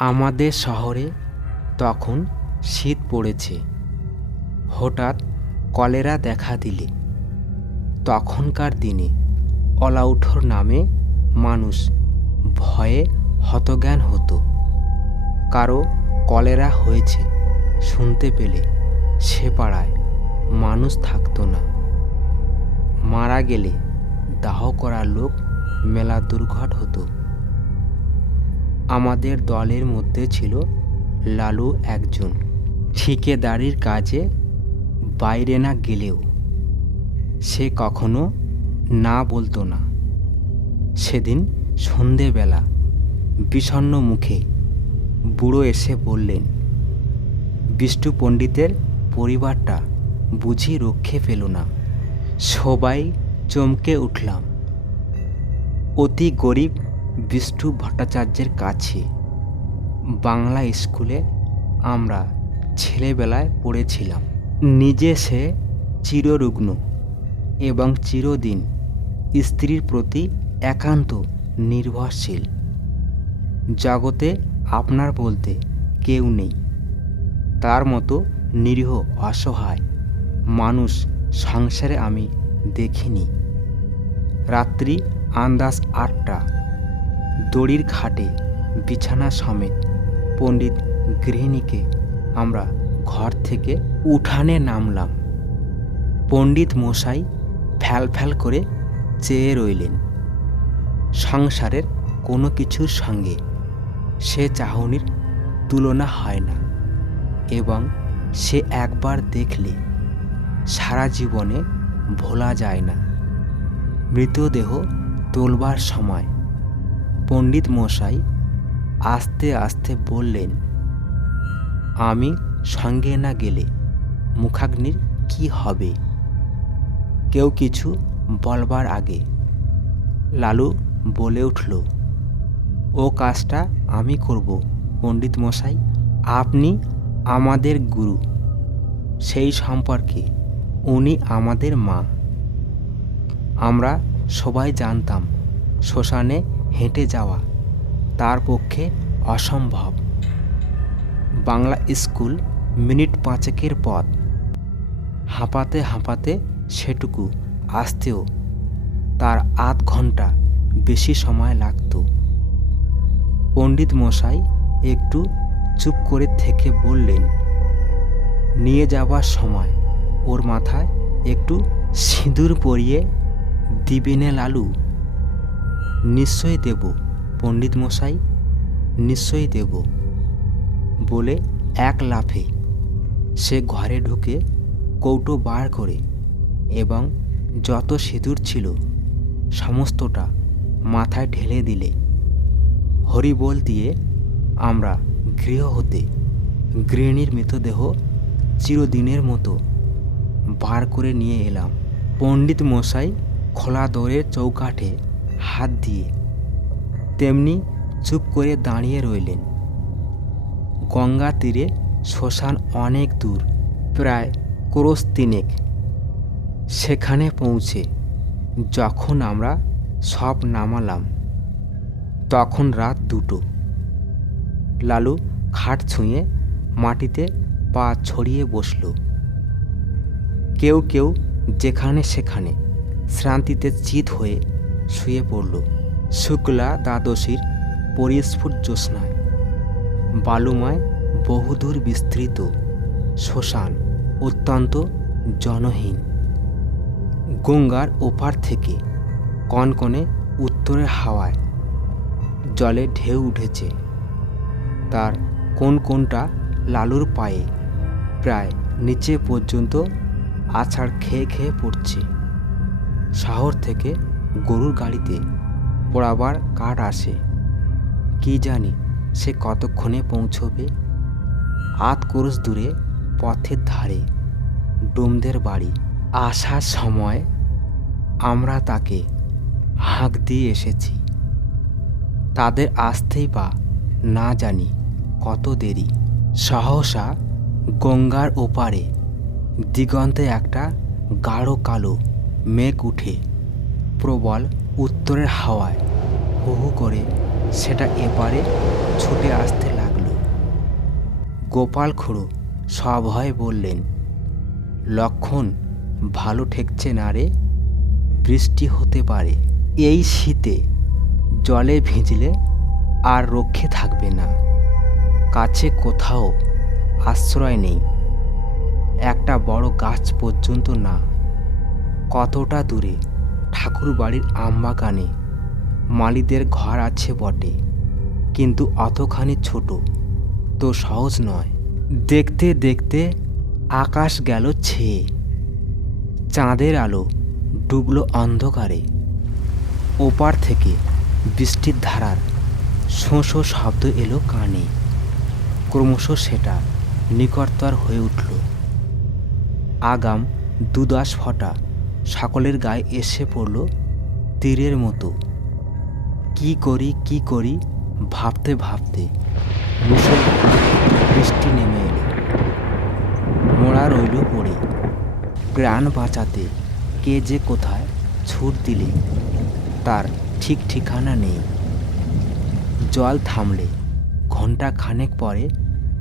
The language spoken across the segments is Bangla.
আমাদের শহরে তখন শীত পড়েছে। হঠাৎ কলেরা দেখা দিলে। তখনকার দিনে অলাউঠোর নামে মানুষ ভয়ে হতজ্ঞান হতো। কারও কলেরা হয়েছে শুনতে পেলে সে পাড়ায় মানুষ থাকতো না। মারা গেলে দাহ করার লোক মেলা দুর্ঘট হতো। আমাদের দলের মধ্যে ছিল লালু একজন। ঠিকেদারির কাজে বাইরে না গেলেও সে কখনো না বলতো না। সেদিন সন্ধেবেলা বিষণ্ণ মুখে বুড়ো এসে বললেন বিষ্ণু পণ্ডিতের পরিবারটা বুঝি রক্ষে পেল না। সবাই চমকে উঠলাম। অতি গরিব বিষ্ণু ভট্টাচার্যের কাছে। বাংলা স্কুলে আমরা ছেলেবেলায় পড়েছিলাম। নিজে সে চিররুগ্ন এবং চিরদিন স্ত্রীর প্রতি একান্ত নির্ভরশীল। জগতে আপনার বলতে কেউ নেই। তার মতো নিরীহ অসহায় মানুষ সংসারে আমি দেখিনি। রাত্রি আন্দাজ আটটা। দড়ির খাটে, বিছানা সমেত পণ্ডিত গৃহিণীকে আমরা ঘর থেকে উঠানে নামলাম। পণ্ডিত মশাই ফ্যাল ফ্যাল করে চেয়ে রইলেন। সংসারের কোনো কিছুর সঙ্গে সে চাহনির তুলনা হয় না এবং সে একবার দেখলে সারা জীবনে ভোলা যায় না। মৃতদেহ তোলবার সময় পণ্ডিত মশাই আস্তে আস্তে বললেন, আমি সঙ্গে না গেলে মুখাগ্নির কি হবে? কেউ কিছু বলবার আগে লালু বলে উঠল, ও কাজটা আমি করব, পণ্ডিত মশাই। আপনি আমাদের গুরু। সেই সম্পর্কে উনি আমাদের মা। আমরা সবাই জানতাম, শ্মশানে হেঁটে যাওয়া তার পক্ষে অসম্ভব। বাংলা স্কুল মিনিট পাঁচেকের পথ। হাঁপাতে হাঁপাতে সেটুকু আসতেও তার আধ ঘণ্টা বেশি সময় লাগত। পণ্ডিত মশাই একটু চুপ করে থেকে বললেন, নিয়ে যাবার সময় ওর মাথায় একটু সিঁদুর পরিয়ে দিবেনে লালু। নিশ্চয়ই দেব, পণ্ডিত মশাই, নিশ্চয়ই দেব। বলে এক লাফে সে ঘরে ঢুকে কৌটো বার করে এবং যত সিঁদুর ছিল সমস্তটা মাথায় ঢেলে দিলে। হরিবোল দিয়ে আমরা গৃহ হতে গৃহিণীর মৃতদেহ চিরদিনের মতো বার করে নিয়ে এলাম। পণ্ডিত মশাই খোলা দৌড়ের চৌকাঠে হাত দিয়ে। তেমনি চুপ করে দাঁড়িয়ে রইলেন। গঙ্গা তীরে শ্মশান অনেক দূর, প্রায় ক্রোশ তিনেক। সেখানে পৌঁছে যখন আমরা সব নামালাম, তখন রাত দুটো। লালু খাট ছুঁয়ে মাটিতে পা ছড়িয়ে বসল। কেউ কেউ যেখানে সেখানে শ্রান্তিতে চিত হয়ে শুয়ে পড়ল। শুক্লা দ্বাদশীর পরিস্ফুট জ্যোৎস্নায়। বালুময়, বহুদূর বিস্তৃত, শ্মশান, অত্যন্ত জনহীন। গঙ্গার ওপার থেকে কনকনে উত্তরের হাওয়ায় জলে ঢেউ উঠেছে। তার কোন কোনটা লালুর পায়ে প্রায় নিচে পর্যন্ত আছাড় খেয়ে খেয়ে পড়ছে। শহর থেকে গরুর গাড়িতে পড়াবার কাঠ আসে। কি জানি সে কতক্ষণে পৌঁছবে। আধ ক্রোশ দূরে পথের ধারে ডোমদের বাড়ি। আসার সময় আমরা তাকে হাঁক দিয়ে এসেছি। তাদের আসতেই বা না জানি কত দেরি। সহসা গঙ্গার ওপারে দিগন্তে একটা গাঢ় কালো মেঘ উঠে প্রবল উত্তরের হাওয়ায় হু হু করে সেটা এপারে ছুটে আসতে লাগল। গোপাল খুড়ো সভয়ে বললেন, লক্ষণ, ভালো ঠেকছে না রে? বৃষ্টি হতে পারে। এই শীতে জলে ভিজলে আর রক্ষে থাকবে না। কাছে কোথাও আশ্রয় নেই। একটা বড় গাছ পর্যন্ত না, কতটা দূরে? ঠাকুর বাড়ির আমবাগানে মালিদের ঘর আছে বটে, কিন্তু অতখানি ছোট। তো সহজ নয়। দেখতে দেখতে আকাশ গেল ছেয়ে চাঁদের আলো ডুবলো অন্ধকারে। ওপার থেকে বৃষ্টির ধারার শোঁ শব্দ এলো কানে। ক্রমশ সেটা নিকটতর হয়ে উঠল। আগাম দুদাস ফটা সকলের গায়ে এসে পড়ল তীরের মতো। কি করি কি করি, ভাবতে ভাবতে মুসলধারে বৃষ্টি নেমে এলো। মোড়া রইল পড়ে। প্রাণ বাঁচাতে কে যে কোথায় ছুট দিলে তার ঠিক ঠিকানা নেই। জল থামলে ঘণ্টা খানেক পরে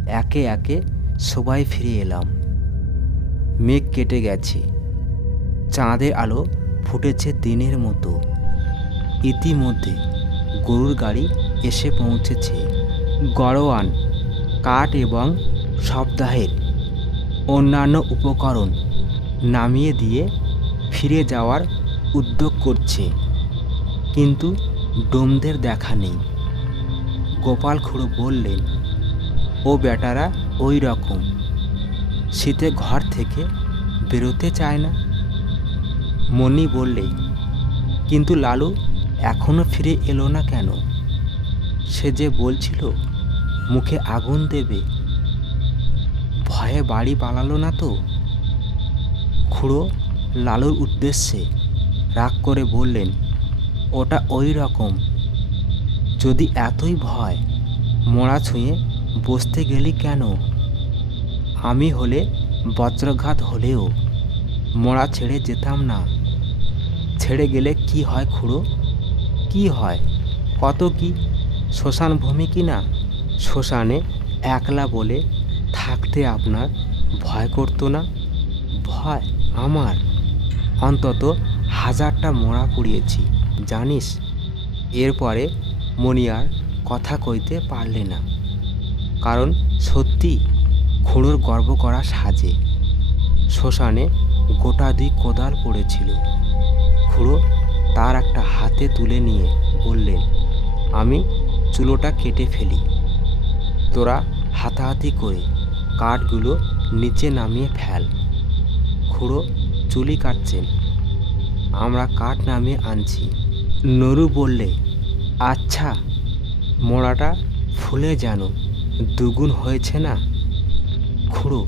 একে একে সবাই ফিরে এলাম। মেঘ কেটে গেছে। চাঁদের আলো ফুটেছে দিনের মতো। ইতিমধ্যে গরুর গাড়ি এসে পৌঁছেছে। গড়োয়ান কাঠ এবং সপ্তাহের অন্যান্য উপকরণ নামিয়ে দিয়ে ফিরে যাওয়ার উদ্যোগ করছে। কিন্তু ডোমদের দেখা নেই। গোপাল খুড়ো বললেন, ও বেটারা ওই রকম। শীতে ঘর থেকে বেরোতে চায় না? মনি বললে, কিন্তু লালু, এখনও ফিরে এলো না কেন? সে যে বলছিল, মুখে আগুন দেবে। ভয়ে বাড়ি পালালো না তো? খুড়ো লালুর উদ্দেশ্যে রাগ করে বললেন, ওটা ওই রকম। যদি এতই ভয়, মোড়া ছুঁয়ে বসতে গেলি কেন? আমি হলে বজ্রঘাত হলেও মোড়া ছেড়ে যেতাম না। ছেড়ে গেলে কি হয় খুড়ো? কি হয়? কত কি? শ্মশান ভূমি কি না? শ্মশানে একলা বলে থাকতে আপনার ভয় করতো না? ভয় আমার। অন্তত হাজারটা মোড়া পুড়িয়েছি জানিস? এরপরে মনিয়ার কথা কইতে পারলে না। কারণ সত্যি খুঁড়োর গর্ব করা সাজে। শ্মশানে গোটা দুই কোদাল পড়েছিল। খুঁড়ো তার একটা হাতে তুলে নিয়ে বললেন, আমি চুলোটা কেটে ফেলি। তোরা হাতাহাতি করে কাঠগুলো নিচে নামিয়ে ফেল। খুঁড়ো চুলি কাটছেন। আমরা কাঠ নামিয়ে আনছি। নরু বললে আচ্ছা মোড়াটা ফুলে যেন দুগুণ হয়েছে না? খুঁড়ো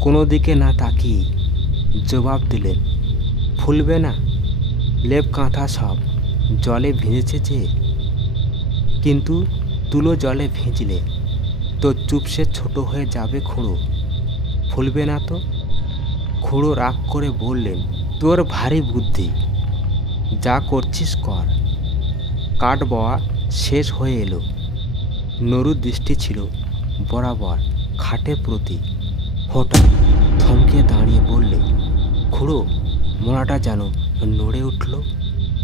কোনো দিকে না তাকিয়ে জবাব দিলেন, ফুলবে না। লেপ কাঁথা সব জলে ভিজেছে যে। কিন্তু তুলো জলে ভিজলে তো চুপসে ছোট হয়ে যাবে খুঁড়ো। ফুলবে না তো? খুঁড়ো রাগ করে বললেন, তোর ভারী বুদ্ধি। যা করছিস কর। কাঠ বওয়া শেষ হয়ে এলো। নরুর দৃষ্টি ছিল বরাবর খাটের প্রতি। হঠাৎ থমকে দাঁড়িয়ে বললে, খুঁড়ো মোড়াটা যেন নড়ে উঠল।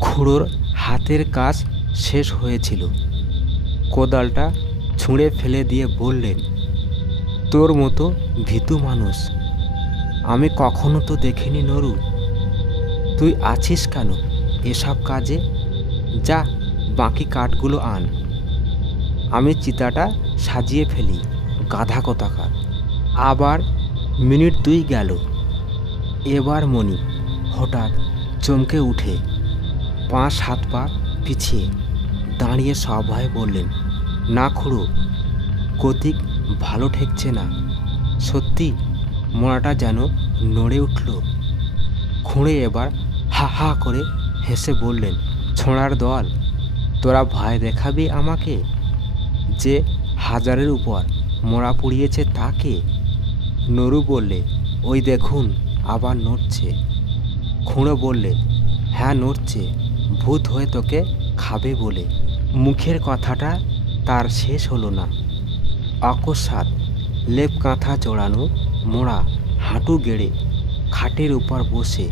খুড়োর হাতের কাজ শেষ হয়েছিল। কোদালটা ছুঁড়ে ফেলে দিয়ে বললেন, তোর মতো ভীতু মানুষ, আমি কখনো তো দেখিনি নরু। তুই আছিস কেন এসব কাজে? যা, বাকি কাঠগুলো আন। আমি চিতাটা সাজিয়ে ফেলি, গাধা কোথাকার। আবার মিনিট দুই গেল। এবার মণি হঠাৎ চমকে উঠে পাঁচ সাত পা পিছিয়ে দাঁড়িয়ে সভয়ে বললেন, না খুড়ো, গতিক ভালো ঠেকছে না। সত্যি মোড়াটা যেন নড়ে উঠল। খুঁড়ে এবার হা হা করে হেসে বললেন, ছোঁড়ার দল, তোরা ভয় দেখাবি আমাকে? যে হাজারের উপর মোড়া পুড়িয়েছে তাকে? নরু বললে, ওই দেখুন, আবার নড়ছে। খুঁড়ো বললে হ্যাঁ নড়ছে, ভূত হয়ে তোকে খাবে বলে। মুখের কথাটা তার শেষ হলো না। অকস্মাৎ লেপ কাঁথা জড়ানো মোড়া হাঁটু গেড়ে খাটের উপর বসে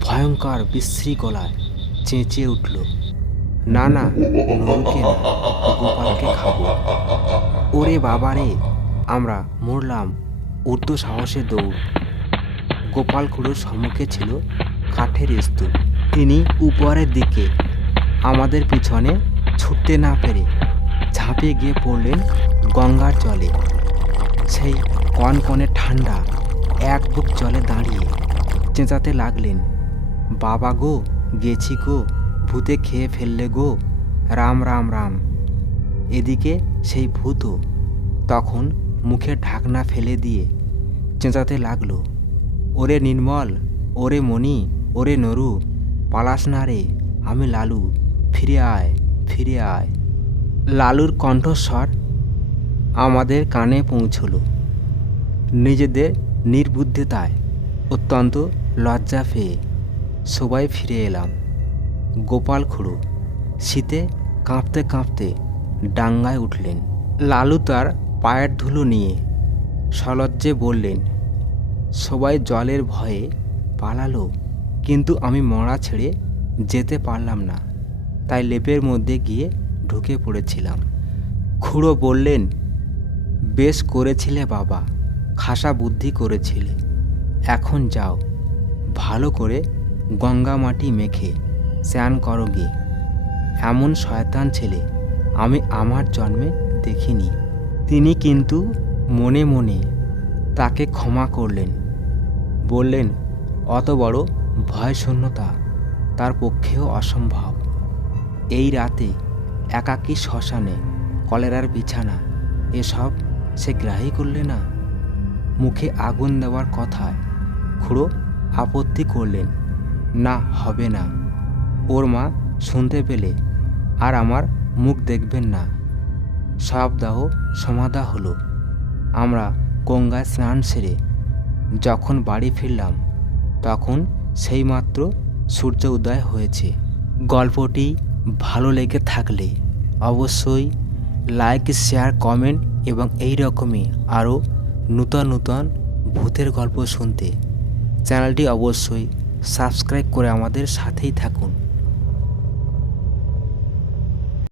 ভয়ঙ্কর বিশ্রী গলায় চেঁচিয়ে উঠল না না নরুকে না, গোপালকে খাব। ওরে বাবারে, আমরা মরলাম। ঊর্ধ্ব সাহসে দৌড় গোপাল খুড়োর সম্মুখে ছিল কাঠের স্তূপ। তিনি উপরের দিকে আমাদের পিছনে ছুটতে না পেরে ঝাঁপিয়ে গিয়ে পড়লেন গঙ্গার জলে। সেই কনকনে ঠান্ডা এক বুক জলে দাঁড়িয়ে চেঁচাতে লাগলেন, বাবা গো, গেছি গো, ভূতে খেয়ে ফেললে গো, রাম রাম রাম। এদিকে সেই ভূতও তখন মুখে ঢাকনা ফেলে দিয়ে চেঁচাতে লাগল ওরে নির্মল, ওরে মণি, ওরে নরু, পালাস না রে, আমি লালু, ফিরে আয় ফিরে আয়। লালুর কণ্ঠস্বর আমাদের কানে পৌঁছল। নিজেদের নির্বুদ্ধিতায় অত্যন্ত লজ্জা পেয়ে সবাই ফিরে এলাম। গোপাল খুড়ো শীতে কাঁপতে কাঁপতে ডাঙ্গায় উঠলেন। লালু তার পায়ের ধুলো নিয়ে সলজ্জে বললেন সবাই জলের ভয়ে পালালো, কিন্তু আমি মরা ছেড়ে যেতে পারলাম না। তাই লেপের মধ্যে গিয়ে ঢুকে পড়েছিলাম। খুড়ো বললেন, বেশ করেছিলে বাবা, খাসা বুদ্ধি করেছিলে। এখন যাও, ভালো করে গঙ্গা মাটি মেখে স্নান করো গিয়ে। এমন শয়তান ছেলে আমি আমার জন্মে দেখিনি। তিনি কিন্তু মনে মনে তাকে ক্ষমা করলেন। বললেন, অত বড় ভয়শূন্যতা তার পক্ষেও অসম্ভব। এই রাতে একাকী শ্মশানে কলেরার বিছানা, এসব সে গ্রাহী করলে না? মুখে আগুন দেওয়ার কথায় খুড়ো আপত্তি করলেন, না, হবে না। ওর মা শুনতে পেলে আর আমার মুখ দেখবেন না। সবদাহ সমাধা হলো। আমরা গঙ্গায় স্নান সেরে যখন বাড়ি ফিরলাম, তখন সেইমাত্র সূর্য উদয় হয়েছে। গল্পটি ভালো লেগে থাকলে অবশ্যই লাইক শেয়ার কমেন্ট এবং এই রকমই আরও নূতন নূতন ভূতের গল্প শুনতে। চ্যানেলটি অবশ্যই সাবস্ক্রাইব করে আমাদের সাথেই থাকুন।